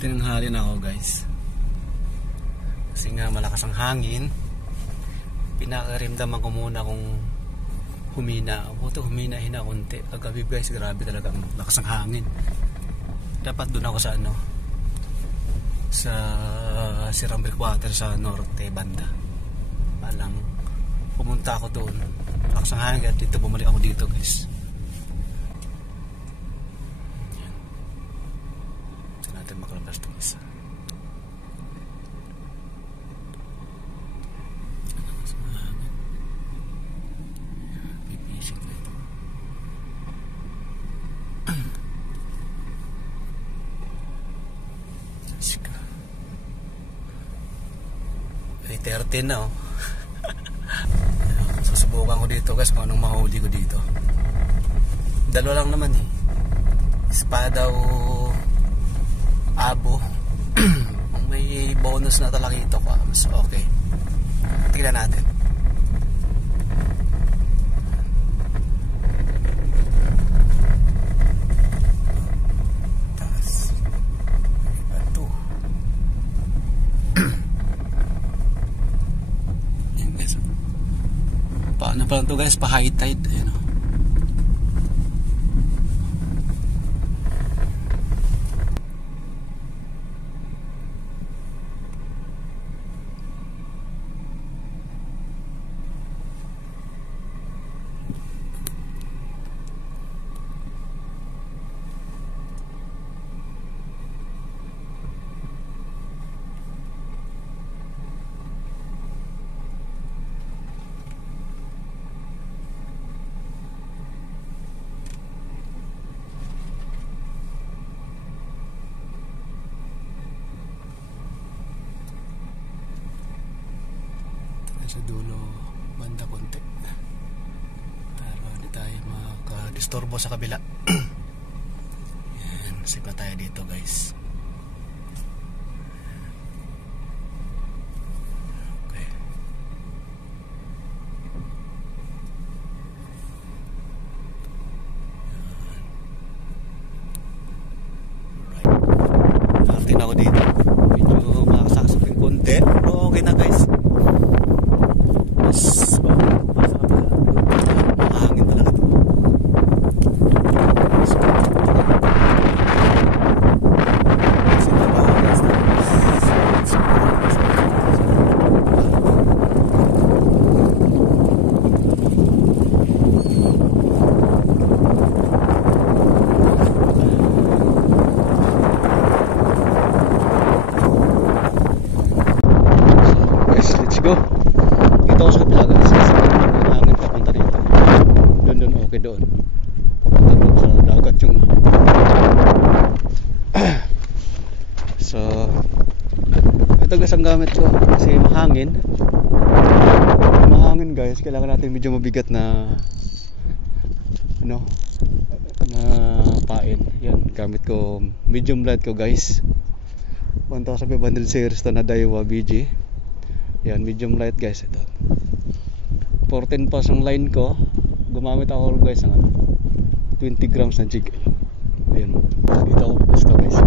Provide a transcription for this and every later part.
Tinanghali na ako guys. Kasi nga malakas ang hangin. Pinakarimdaman ko muna kung humina. Buto huminahin na konti. Kagabi guys, grabe talaga ang lakas ng hangin. Dapat doon ako sa ano, sa Sirambil Quarter sa norte banda. Alang pumunta ako doon. Lakas ng hangin at dito bumalik ako dito guys. Makalabas ito isa. Pipisik na ito. Ay 13 na oh. Susubukan ko dito guys kung anong mahuli ko dito. Dalawa lang naman eh. Espada o abo. Kung may bonus na talaga ito ko, mas okay. Tingnan natin. Taas. Ito. Yan guys. Paano pa lang ito guys? Pa high tide. Ayan o. Sa dulo banda konti para hindi tayo makadisturbo sa kabila. Yan, sipa tayo dito guys. Okay. Right. Nakarating ako dito. Medyo makasaksak yung konti pero okay na guys. Mahangin talaga ito. Let's go. Dito ako sa kabila guys kasi may hangin papunta dito. Doon okay doon. Papunta doon sa dagat yung so ito guys ang gamit ko kasi mahangin guys. Kailangan natin medyo mabigat na ano na pain. Yan gamit ko medium light ko guys. 1,500 series to na Daiwa BG. Yan, medium light guys ito. 14 pas ang line ko. Gumamit ako guys ng 20 grams na jig. Ayun. Dito ako gusto guys.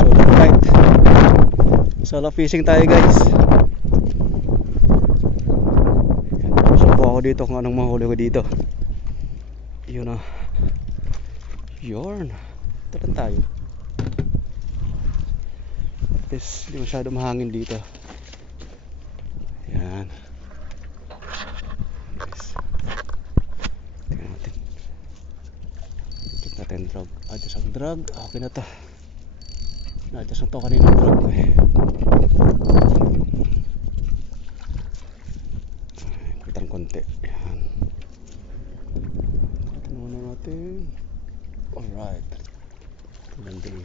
Solar light. Solo fishing tayo guys. Subo ako dito kung anong mahuli ko dito. Yun na. Yorn. Tatan tayo. At least hindi masyado mahangin dito. Yan. Guys. Tingnan natin. Check natin drag. Adjust ang drag. Okay na to. Na-adjust na to kanina drag ko eh. Kitang konti. Yan. Tingnan muna natin. Alright. Tingnan din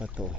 bato.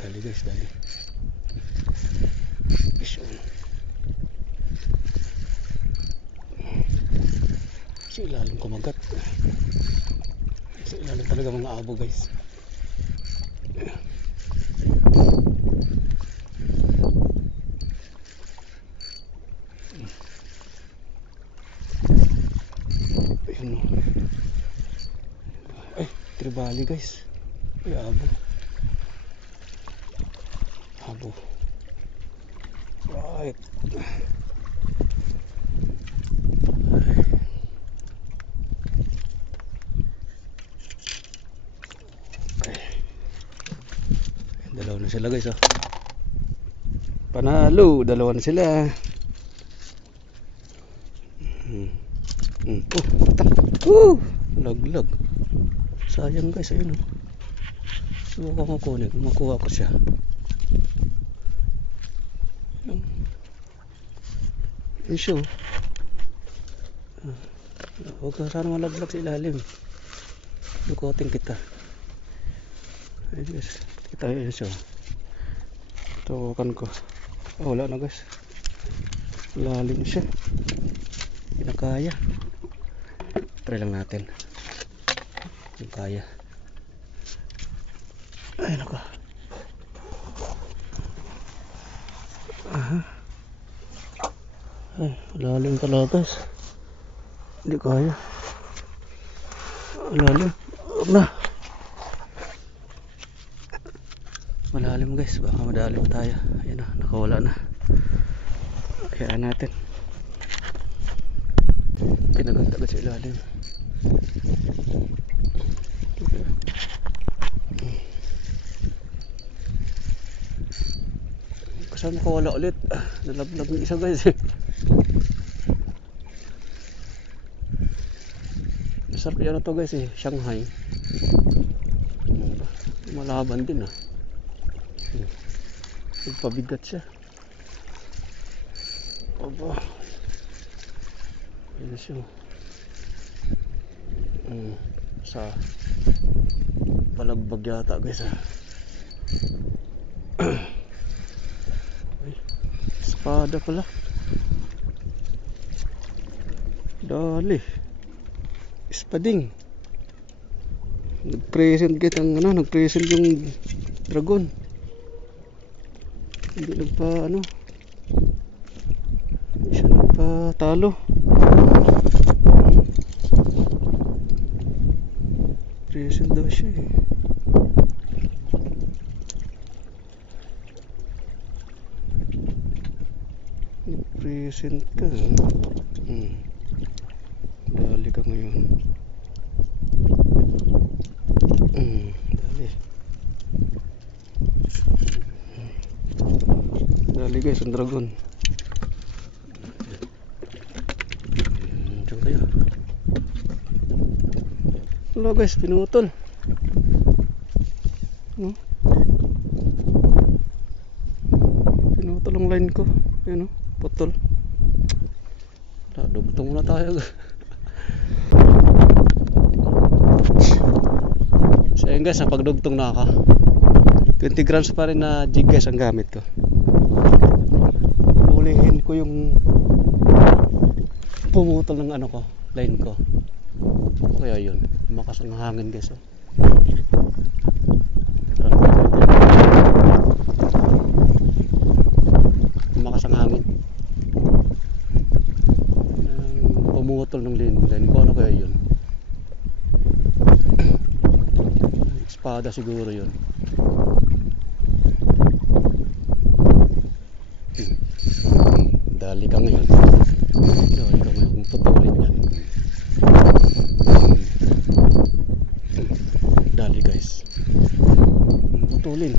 Dali guys, dali. Sa ilalim kumagat. Sa ilalim talaga mga abo guys. Ayun o. Ay, tribali guys. Ay, abo. Abo. Right. Dalawa na sila guys, oh. Panalo, dalawa na sila. Oh, tak. Laglag. Sayang guys, ayun, oh. Subukan ko kunin, makuha ko siya. Ayun siya, oh. Huwag ka sana malaglag sa ilalim. Lukotin kita. Ayun guys, kita yun siya. Tawakan ko. Oh, wala na guys. Lalim siya. Hindi na kaya. Try lang natin. Hindi kaya. Ay naka. Aha. Ay, lalim talaga guys. Hindi kaya. Lalim. Na. Malalim guys, baka madali pa tayo. Ayun na, nakawala na. Hayaan natin. Pinagantagad sa ilalim. Kasama makawala ulit. Nalaglag ng isa guys. Masarap yan to guys eh, Shanghai. Malaban din ah. Nagpabigat siya. Aba. Ayun siya. Sa palagbag yata guys ah. Ay, espada pala. Dali. Espading. Nag-present kita ng ano, nag-present yung dragon. Hindi nagpa ano, hindi siya nagpatalo. Present daw siya eh. Nag-present ka. Dali ka ngayon. Dali. Dali guys, ang dragon. Diyan kayo. Wala guys, pinutol. Pinutol ang line ko. Yan o, putol. Dugtong muna tayo. So yun guys, pagdugtong na ako. 20 grams pa rin na jig guys ang gamit ko. Ulihin ko yung pumutol ng ano ko, line ko. Kaya yun, lumakas ang hangin guys. Lumakas ang hangin. Pumutol ng line ko, ano kaya yun? Espada siguro yun. Dali ka ngayon. Dali ka ngayon kung putulin yan. Dali guys. Putulin.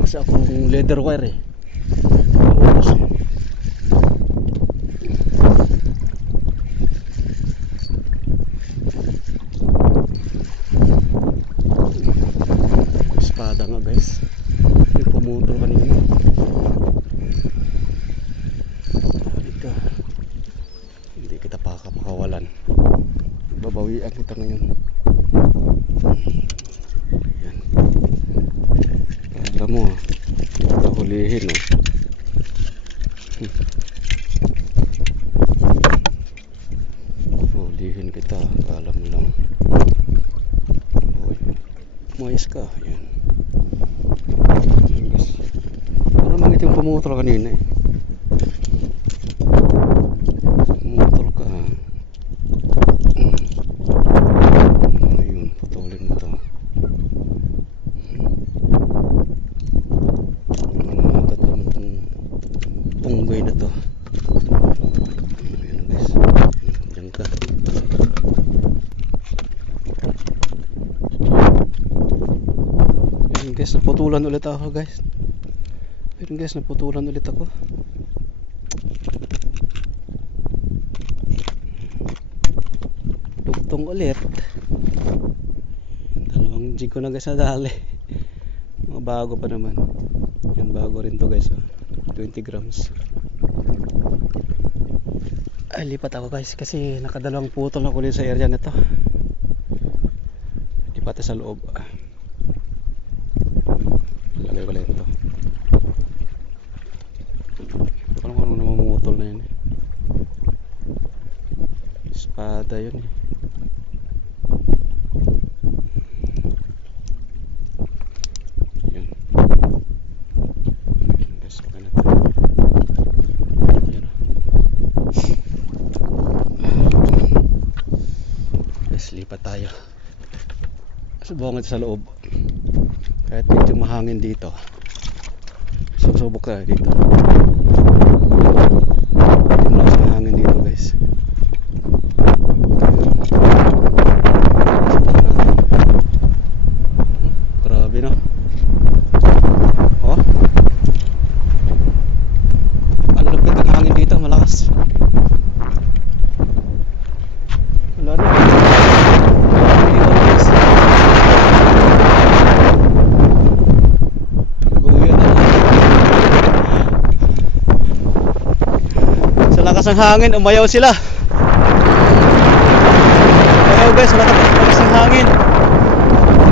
Kasi akong leather wire eh. Naubos eh. Espada nga guys. May pumutol kanina. Dali ka. Hindi kita pa ngayon. Yan. Alam mo, hulihin oh. Hulihin kita, akala mo lang. Uy, umayos ka. Yan. Parang mga itong pumutol kanina eh. Pumutol ka ha. Ayun, putulin mo to. Nakagat naman itong punggoy na to. Ayun guys. Diyan ka. Ayun guys, naputulan ulit ako guys. Ayun guys, naputulan ulit ako. Dugtong ulit. Dalawang jig ko na guys nadali. Mga bago pa naman. Yan, bago rin to guys. 20 grams. Ay, lipat ako guys kasi nakadalawang putol na ko din sa area nito. Lipat sa loob. Lagay ko lang ito. Parang kung ano namumutol na yun eh. Espada yun eh. Yun. Guys, baka na ito. Yan. Guys, lipat tayo. Subukan ito sa loob. Kahit medyo mahangin dito. Susubok tayo dito. Medyo malakas ang hangin dito guys. Grabe no. Oh. Ang lupit ang hangin dito, malakas. Wala na. Lakas ng hangin, umayaw sila. Umayaw guys, lakas ng hangin. Lakas ng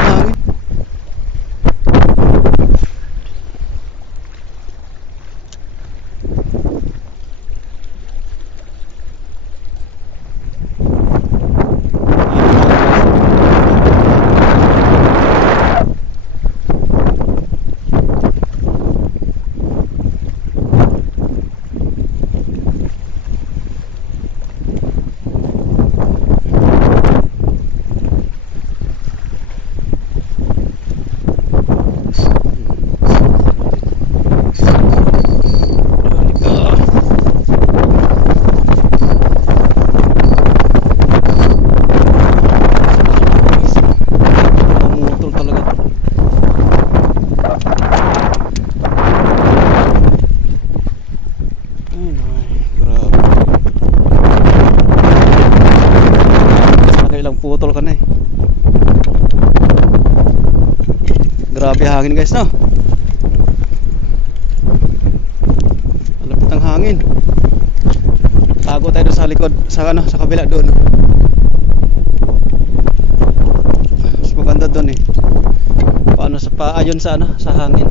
hangin. Putol ka na eh. Grabe hangin guys no. Malapit ang hangin. Tago tayo doon sa likod, sa ano, sa kabila doon. Mas maganda doon eh. Paano sa paayon sa ano, sa hangin.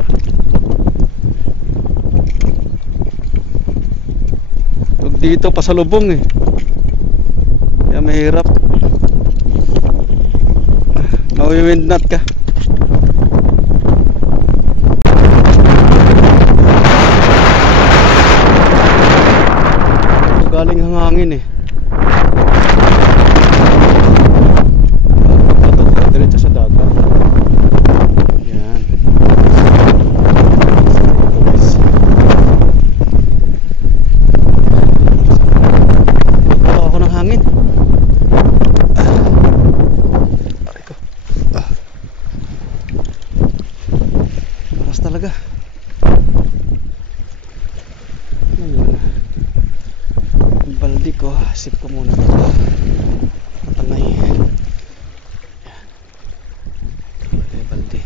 Huwag dito pasalubong eh. Kaya mahirap. Mawiwindnut ka. Galing ang hangin eh. Patok diretso sa dagat. Yan. Patok ako ng hangin. Talaga. Ayun. Yung baldi ko, sip ko muna ito. Matangay. Yung baldi.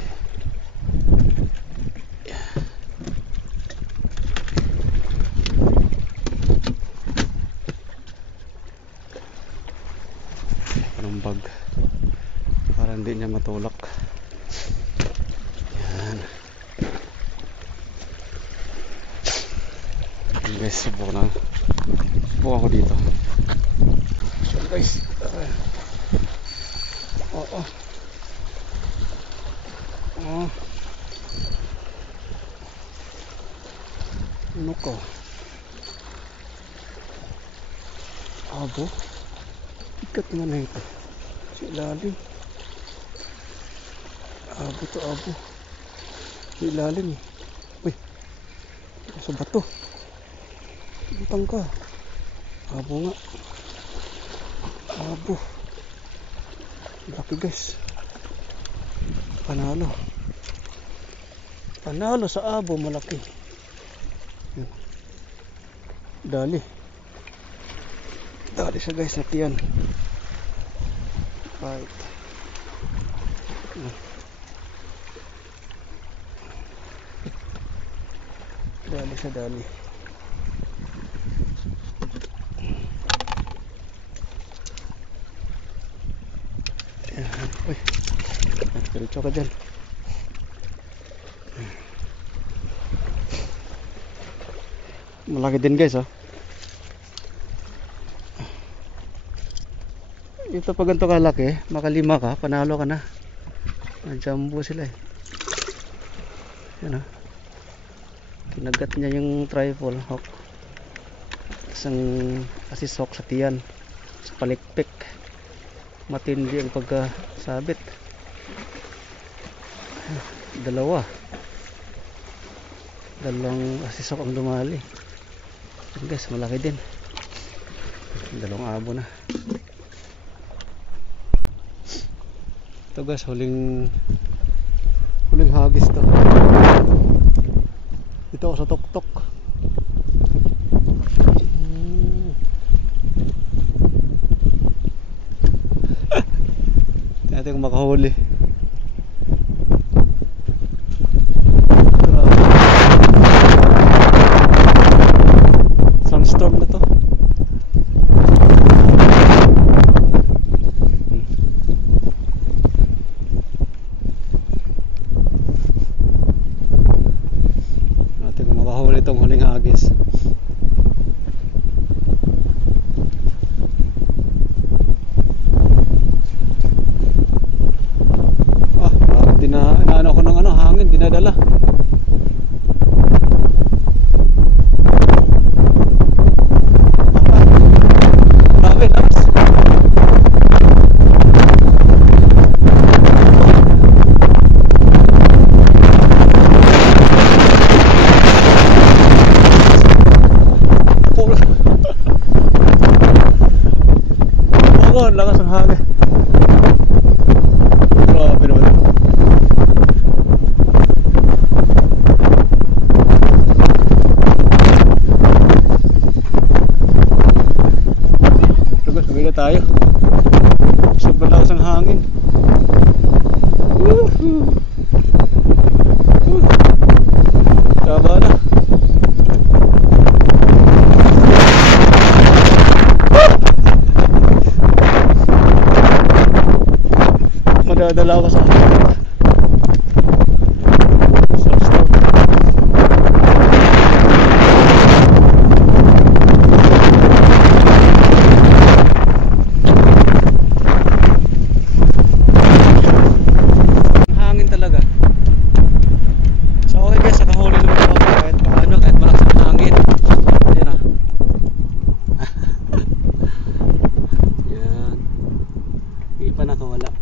guys, subukan ko dito. So guys, ano ko? Abo? Ikat naman na ito. Sa ilalim. Abo to, abo. Sa ilalim eh. Uy, sa bato. Butang ka. Abo nga. Abo. Laki guys. Panalo. Panalo sa abo, malaki. Yan. Dali. Dali siya guys, natiyan. Right. Dali siya, dali. Uy, diretso ka dyan. Malaki din guys, oh. Ito pag ganito kalaki, makalima ka, panalo ka na. Jumbo sila eh. Yan, oh. Kinagat niya yung trifle hook. Isang assist hook sa tiyan, sa palikpik. Matindi ang pagkasabit. Dalawang assist hook ang dumali. Yan guys, malaki din. Dalawang abo na. Ito guys, huling hagis to. Dito ako sa tuktok. Natin kung makahuli. Sunstorm na to. Natin kung makahuli itong huling hagis. Inaano ko ng hangin, dinadala. Grabe, lakas. Oo, lakas ang hangin. Grabe naman. Tayo. Sobrang lakas ang hangin. Taba na. Madadala ako sa hangin. Nakawala.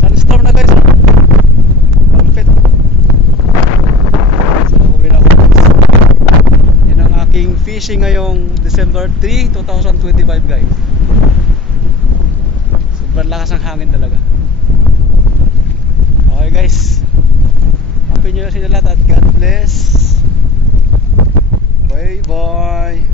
Sunstorm na guys. Malupit. Yan ang aking fishing ngayong December 3, 2025 guys. Sobrang lakas ang hangin talaga. Okay guys, happy New Year sa lahat at God bless. Bye bye.